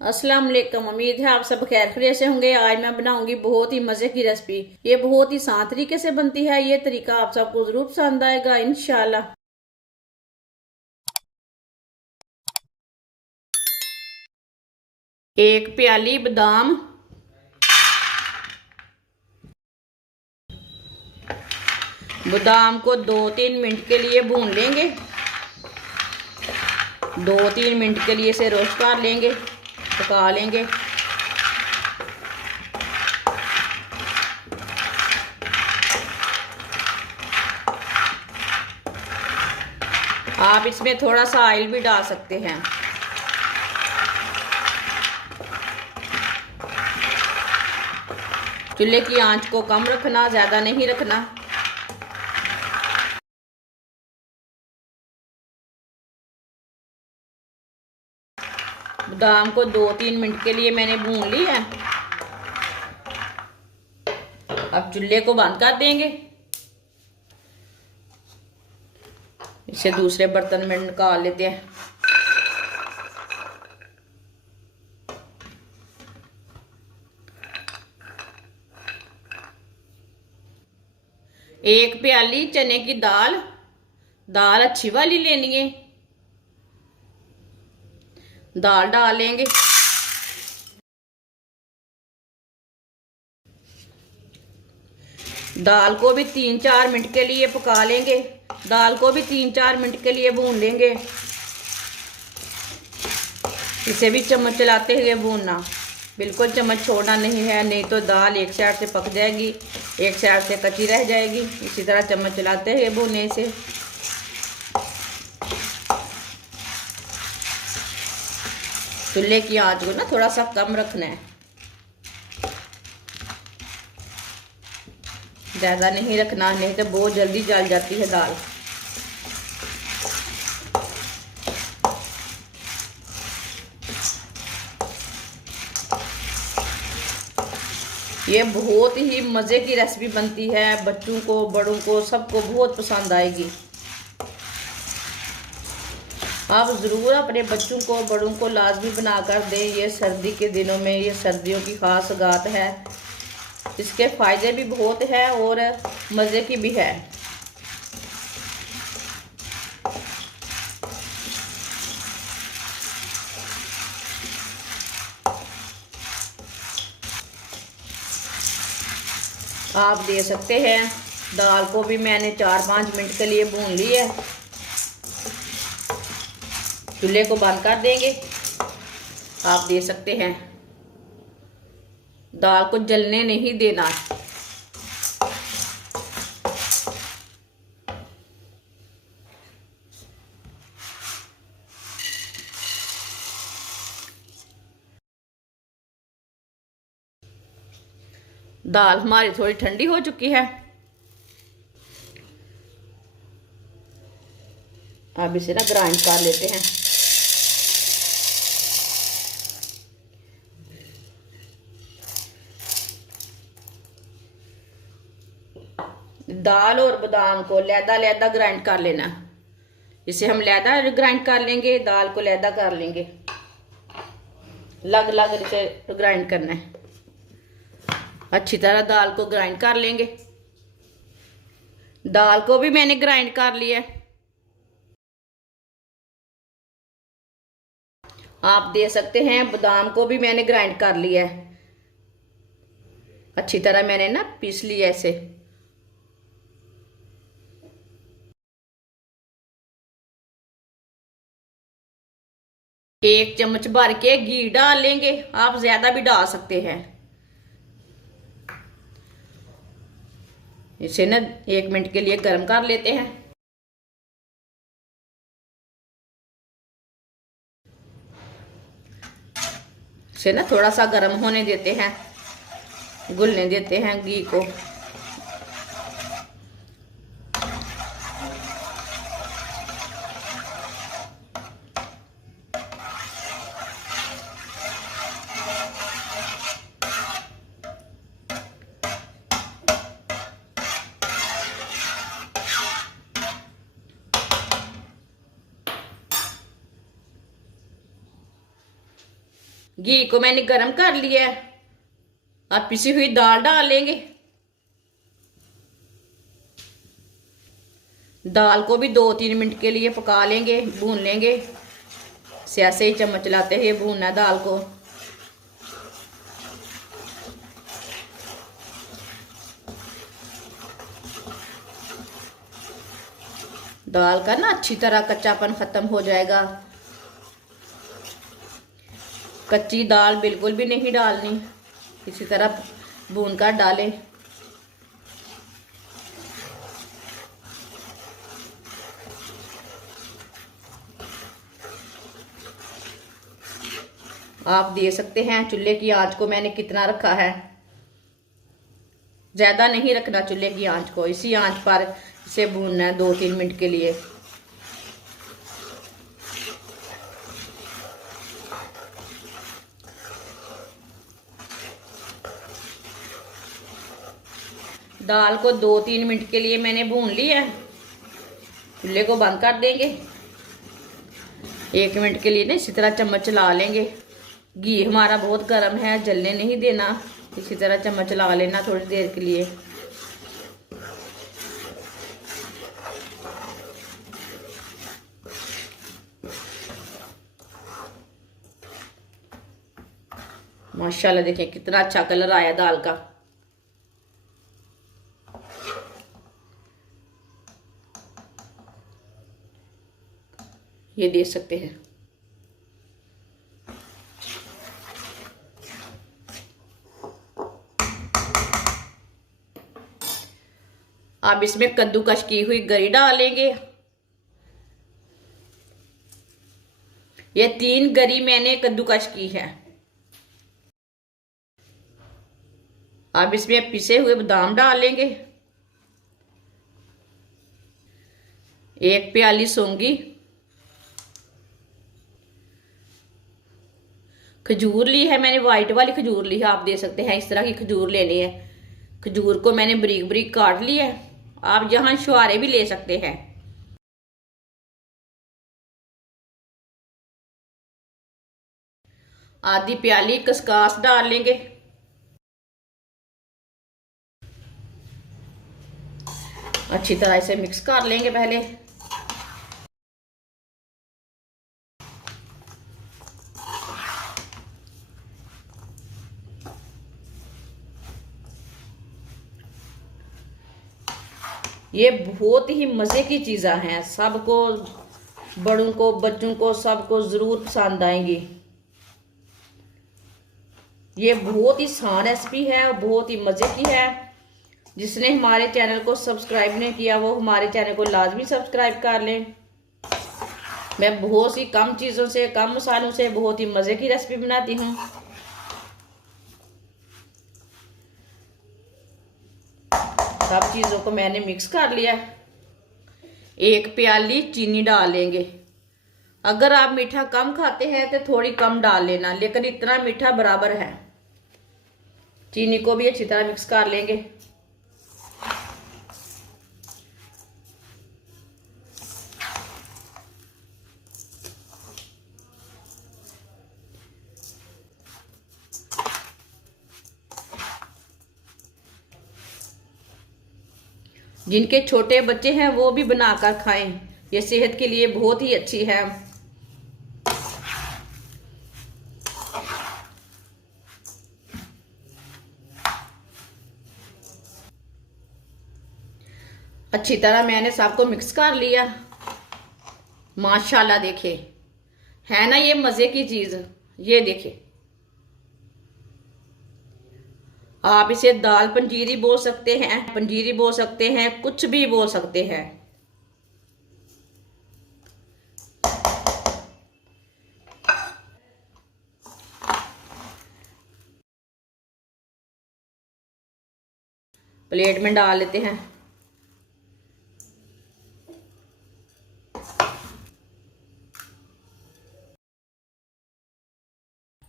अस्सलाम वालेकुम। उम्मीद है आप सब खैर खैरियत से होंगे। आज मैं बनाऊंगी बहुत ही मजे की रेसिपी। ये बहुत ही आसान तरीके से बनती है। ये तरीका आप सबको जरूर पसंद आएगा इंशाल्लाह। एक प्याली बादाम, बादाम को 2-3 मिनट के लिए भून लेंगे। 2-3 मिनट के लिए इसे रोस्ट कर लेंगे, पका लेंगे। आप इसमें थोड़ा सा ऑयल भी डाल सकते हैं। चूल्हे की आंच को कम रखना, ज़्यादा नहीं रखना। बादाम को 2-3 मिनट के लिए मैंने भून ली है। अब चूल्हे को बंद कर देंगे। इसे दूसरे बर्तन में निकाल लेते हैं। एक प्याली चने की दाल, दाल अच्छी वाली लेनी है। दाल डालेंगे। दाल को भी 3-4 मिनट के लिए पका लेंगे। दाल को भी 3-4 मिनट के लिए भून लेंगे। इसे भी चम्मच चलाते हुए भूनना, बिल्कुल चम्मच छोड़ना नहीं है, नहीं तो दाल एक साइड से पक जाएगी, एक साइड से कच्ची रह जाएगी। इसी तरह चम्मच चलाते हुए भूनने से। चूल्हे की आंच को ना थोड़ा सा कम रखना है, ज़्यादा नहीं रखना, नहीं तो बहुत जल्दी जल जाती है दाल। ये बहुत ही मज़े की रेसिपी बनती है। बच्चों को, बड़ों को, सबको बहुत पसंद आएगी। आप ज़रूर अपने बच्चों को, बड़ों को लाजमी बनाकर दें। ये सर्दी के दिनों में, ये सर्दियों की खास सौगात है। इसके फ़ायदे भी बहुत है और मज़े की भी है। आप दे सकते हैं। दाल को भी मैंने 4-5 मिनट के लिए भून ली है। चूल्हे को बंद कर देंगे। आप दे सकते हैं। दाल को जलने नहीं देना। दाल हमारी थोड़ी ठंडी हो चुकी है। अब इसे ना ग्राइंड कर लेते हैं। दाल और बादाम को लैदा ग्राइंड कर लेना। इसे हम लैदा ग्राइंड कर लेंगे, दाल को लैदा कर लेंगे। लग लग इसे ग्राइंड करना है। अच्छी तरह दाल को ग्राइंड कर लेंगे। दाल को भी मैंने ग्राइंड कर लिया है। आप दे सकते हैं। बादाम को भी मैंने ग्राइंड कर लिया है। अच्छी तरह मैंने ना पीस लिया ऐसे। एक चम्मच भर के घी डाल लेंगे। आप ज्यादा भी डाल सकते हैं। इसे ना 1 मिनट के लिए गर्म कर लेते हैं। इसे ना थोड़ा सा गर्म होने देते हैं, घुलने देते हैं घी को। घी को मैंने गरम कर लिया है। अब पिसी हुई दाल डाल लेंगे। दाल को भी 2-3 मिनट के लिए पका लेंगे, भून लेंगे। से ऐसे ही चम्मच चलाते हुए भूनना है दाल को। दाल का ना अच्छी तरह कच्चापन खत्म हो जाएगा। कच्ची दाल बिल्कुल भी नहीं डालनी, इसी तरह भून कर डालें। आप दे सकते हैं चूल्हे की आंच को मैंने कितना रखा है, ज्यादा नहीं रखना चूल्हे की आंच को। इसी आंच पर इसे भूनना है 2-3 मिनट के लिए। दाल को 2-3 मिनट के लिए मैंने भून लिया है। चूल्हे को बंद कर देंगे। 1 मिनट के लिए ना इसी तरह चम्मच चला लेंगे। घी हमारा बहुत गर्म है, जलने नहीं देना। इसी तरह चम्मच चला लेना थोड़ी देर के लिए। माशाल्लाह देखिए कितना अच्छा कलर आया दाल का। ये देख सकते हैं। अब इसमें कद्दूकश की हुई गरी डालेंगे। ये 3 गरी मैंने कद्दूकश की है। अब इसमें पिसे हुए बादाम डालेंगे। 1 प्याली सौंगी। खजूर ली है मैंने, व्हाइट वाली खजूर ली है। आप दे सकते हैं इस तरह की खजूर लेनी है। खजूर को मैंने बारीक बारीक काट लिया है। आप यहाँ छुहारे भी ले सकते हैं। आधी प्याली खसखस डाल लेंगे। अच्छी तरह इसे मिक्स कर लेंगे पहले। ये बहुत ही मज़े की चीज़ें हैं। सबको, बड़ों को, बच्चों को, सबको ज़रूर पसंद आएंगी। ये बहुत ही आसान रेसिपी है और बहुत ही मज़े की है। जिसने हमारे चैनल को सब्सक्राइब नहीं किया वो हमारे चैनल को लाजमी सब्सक्राइब कर लें। मैं बहुत सी कम चीज़ों से, कम मसालों से बहुत ही मज़े की रेसिपी बनाती हूँ। सब चीज़ों को मैंने मिक्स कर लिया। 1 प्याली चीनी डाल लेंगे। अगर आप मीठा कम खाते हैं तो थोड़ी कम डाल लेना, लेकिन इतना मीठा बराबर है। चीनी को भी अच्छी तरह मिक्स कर लेंगे। जिनके छोटे बच्चे हैं वो भी बनाकर खाएं, ये सेहत के लिए बहुत ही अच्छी है। अच्छी तरह मैंने सबको मिक्स कर लिया। माशाल्लाह देखिए, है ना ये मज़े की चीज़। ये देखिए, आप इसे दाल पंजीरी बोल सकते हैं, पंजीरी बोल सकते हैं, कुछ भी बोल सकते हैं। प्लेट में डाल लेते हैं।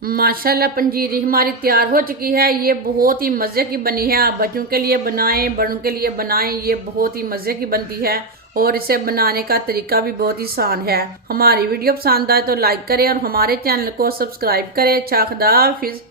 माशाल्लाह पंजीरी हमारी तैयार हो चुकी है। ये बहुत ही मज़े की बनी है। आप बच्चों के लिए बनाएं, बड़ों के लिए बनाएं, ये बहुत ही मज़े की बनती है और इसे बनाने का तरीका भी बहुत ही आसान है। हमारी वीडियो पसंद आए तो लाइक करें और हमारे चैनल को सब्सक्राइब करें। अच्छा खुदा हाफिज।